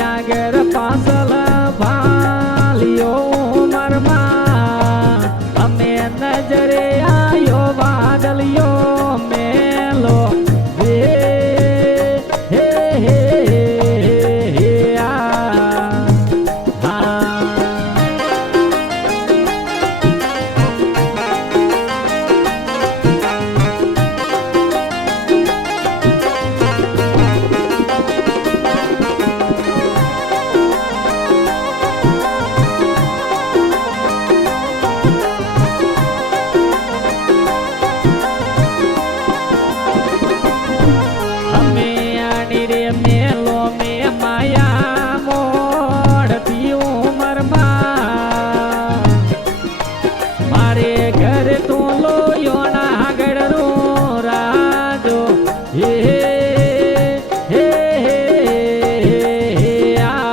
આગળ પાછળ ભાલિયો ઉમરમાં અમે નજરે આયો વાદળિયો મેલો હે હે હે હે આ મેલો મે માયા મોડતી ઉમરમાં મારે ઘર તું લોયો ના ગળરો રાજો હે હે હે આ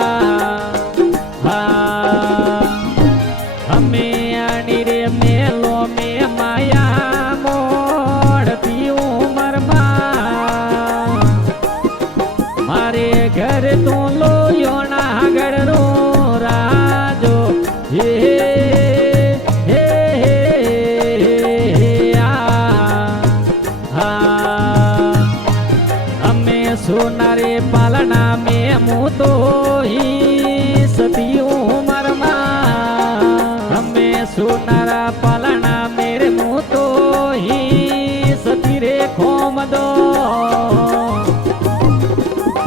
અમે આની રે મેલો મે માયા મોડતી ઉમરમાં મારે ઘર તું લોયો ના ગળરો રાજો હે હે હે આ અમે સોનારે પાલના મે મું તો હી સતી ઉમરમાં અમે સોનારા પાલના મેરે મું તો હી સતી રે ખોમદો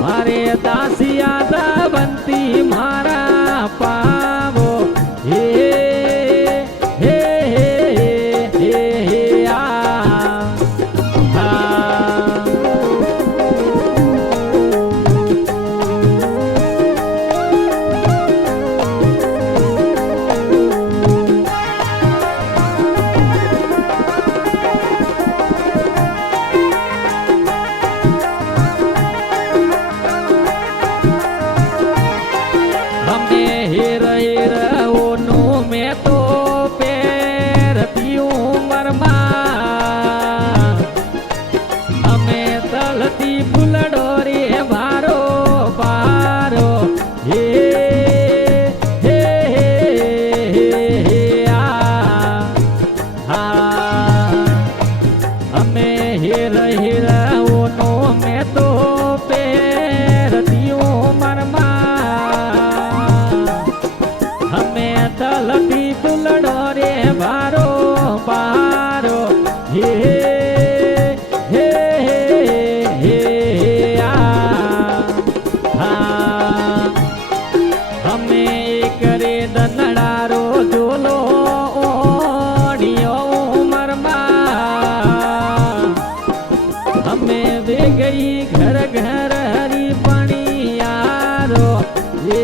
મારે દાસિયા દાવંતી મારા પાવો હે હે હે હે આ હેર હેર ઓનું મેં તો પહેરતી ઉમરમાં અમે તલતી ફૂલડો રે ભારો ભારો હે હે હે આ અમે હેર હેર ઓનું મેં તો પહેરતી ઉમરમાં અમે તલતી ફૂલડો રે ભારો ભારો હે હે હે આ અમે કરે દનડારો જોલો ઓડિયો ઉમરમાં અમે વે ગઈ ઘર ઘર હરી પણિયારો હે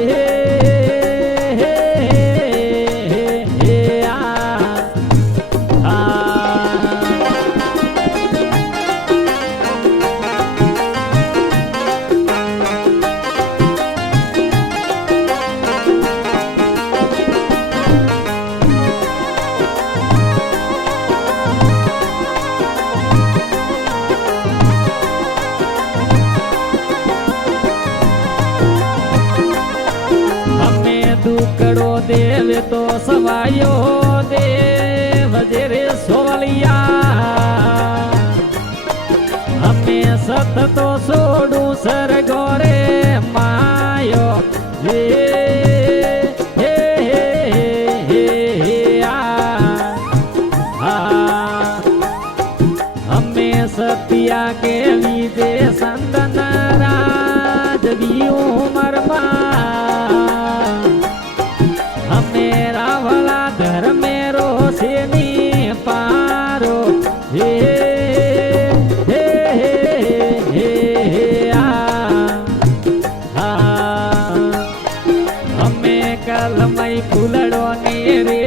દુકડો દેવ તો સવાયો દેવ જે રે સોવલિયા અમે સત તો સોડું સરગો રે માયો હે હે હે આ અમે સત્યા કે લીધે સંદન રાજવી ઉમરમાં અમે રાવલા ધર્મેરો સેની પારો હે હે હે આ અમે કલમય ફૂલડો ને રે